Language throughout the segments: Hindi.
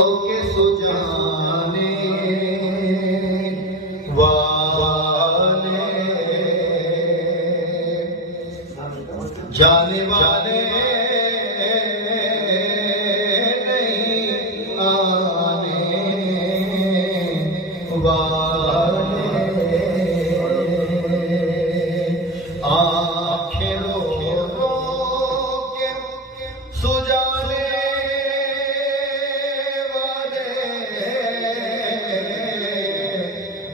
के सुजाने वाले जाने वाले नहीं आने वाले आँखें रो रो के सुजाने वाले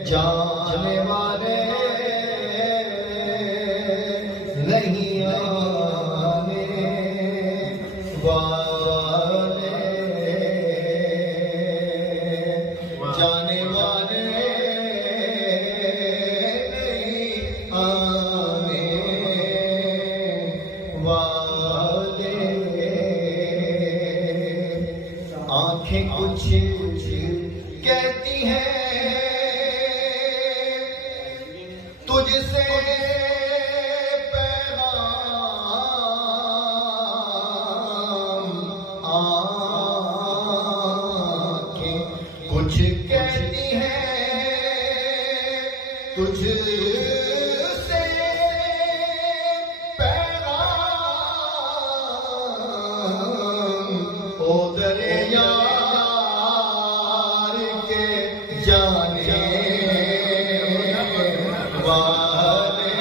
जाने वाले नहीं आने वाले जाने वाले नहीं आने वाले आंखें कुछ कुछ कहती हैं तुझसे पैगाम आंखें कुछ कहती हैं तुझसे पैगाम ओ दरिया के जाने वाले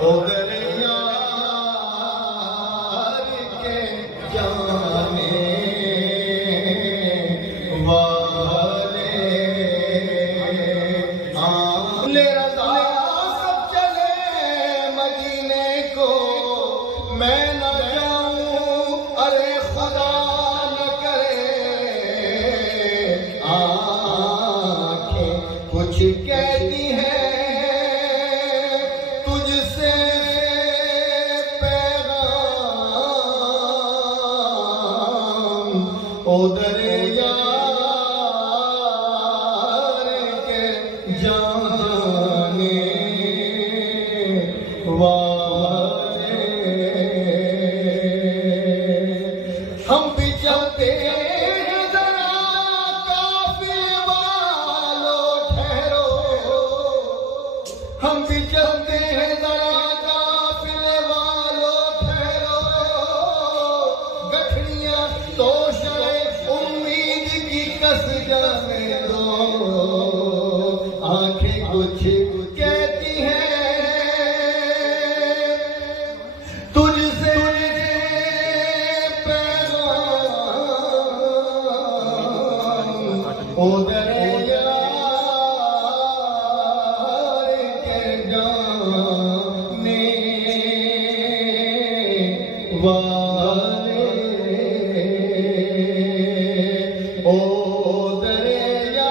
ओ दरिया के जाने वाले आले रज़ा सब चले मदीने को मैं न जाऊं अरे खुदा न करे आंखें कुछ कहती हैं तुझसे पैगाम ओ दरिया के जाने वाले हम भी चलते हैं जरा काफिले वालों ठहरो हम भी चलते हैं जरा काफिले वालों ठहरो गठड़ियां तो शायद उम्मीद की कस जाने दो आंखें कुछ कहती हैं तुझसे पैगाम ओ दरिया के जाने वाले ओ दरिया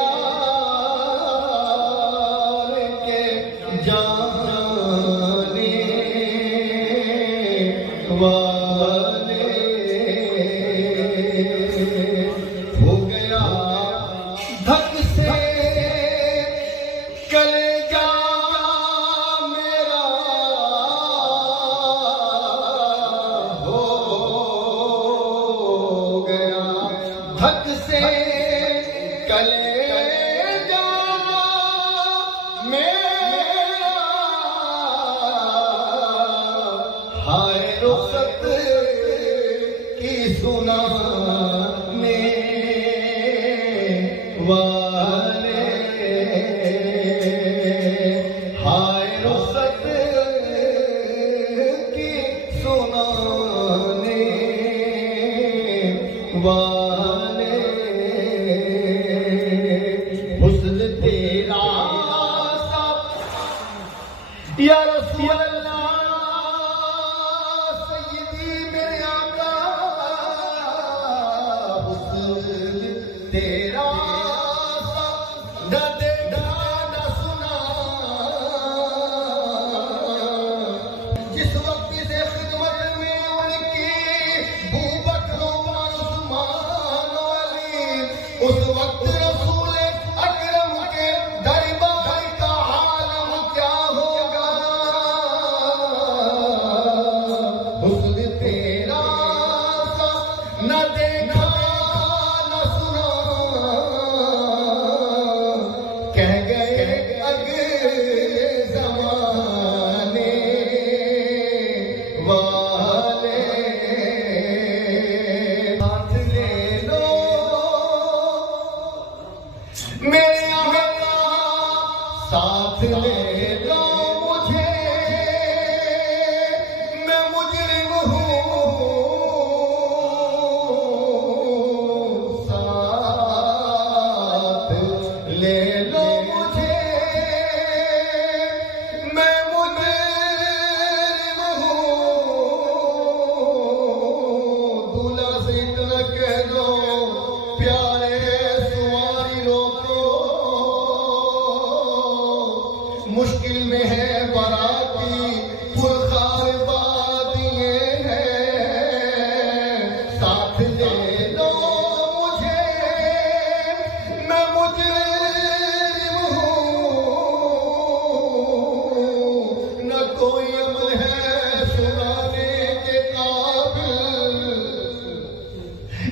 के जाने वाले हो गया धक से कलेजा मेरा हो गया धक से कलेजा मेरा हाय रुखसत की सुनाने वाले हाय रुखसत की सुनाने वाले हुस्न तेरा सब या रसूल अल्लाह सय्यदी मेरे आका हुस्न तेरा सब न देखा न सुना जिस वक्त से खिदमत में उनकी अबू बकर उमर उस्मान अली उस वक्त रसूल अकरम के दरबार का आलम क्या होगा हुस्न तेरा सा न देख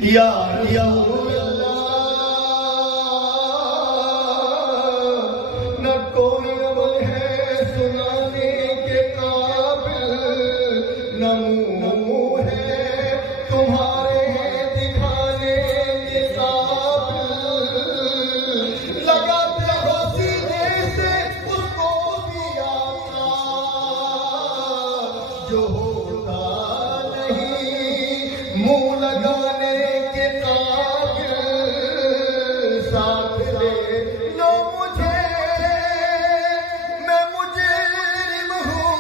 या रसूल अल्लाह, न कोई अमल है सुनाने के काबिल, न मुंह है तुम्हारे दिखाने के काबिल। लगाते हो सीने से उसको भी आता जो होता नहीं, मुंह लगाने के काबिल। साथ ले लो मुझे, मैं मुजरिम हूँ,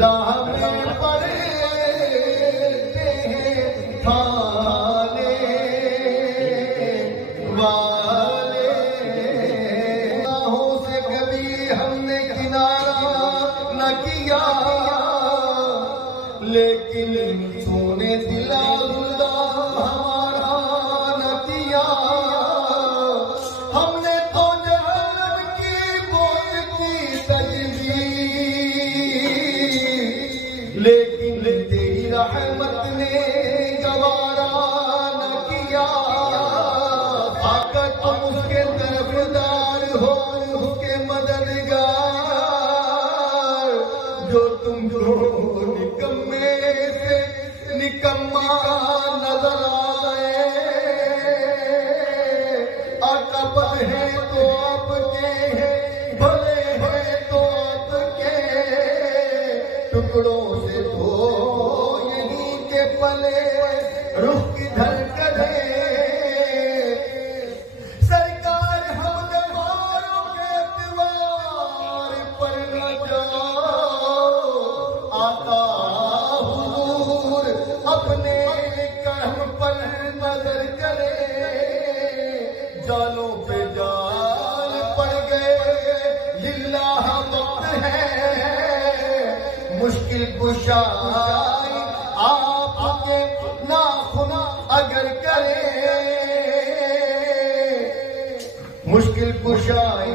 राह में पड़ते हैं थाने वाले। गुनाहों से कभी हमने किनारा न किया, लेकिन तूने दिला रुला हमारा न किया। हमने तो जहन्नम की बोझ की तजवीज़, लेकिन तेरी रहमत ने गवारा न किया। आकर तुम उसके तरफदार हो, उसके मददगार, जो तुमको निकम्मे से निकम्मा नजर आए। अकबर है तो आपके हैं, भले हैं तो आपके, टुकड़ों से तो यहीं के पले, रुख किधर करे। सरकार हम दीवारों के दीवार पर न जाओ, आका हुजूर अपने करम पर नजर करे। जालों पे जाल पड़ गए, लिल्लाह वक्त है, मुश्किल कुशाई आपके नाखुन अगर करे। मुश्किल कुशाई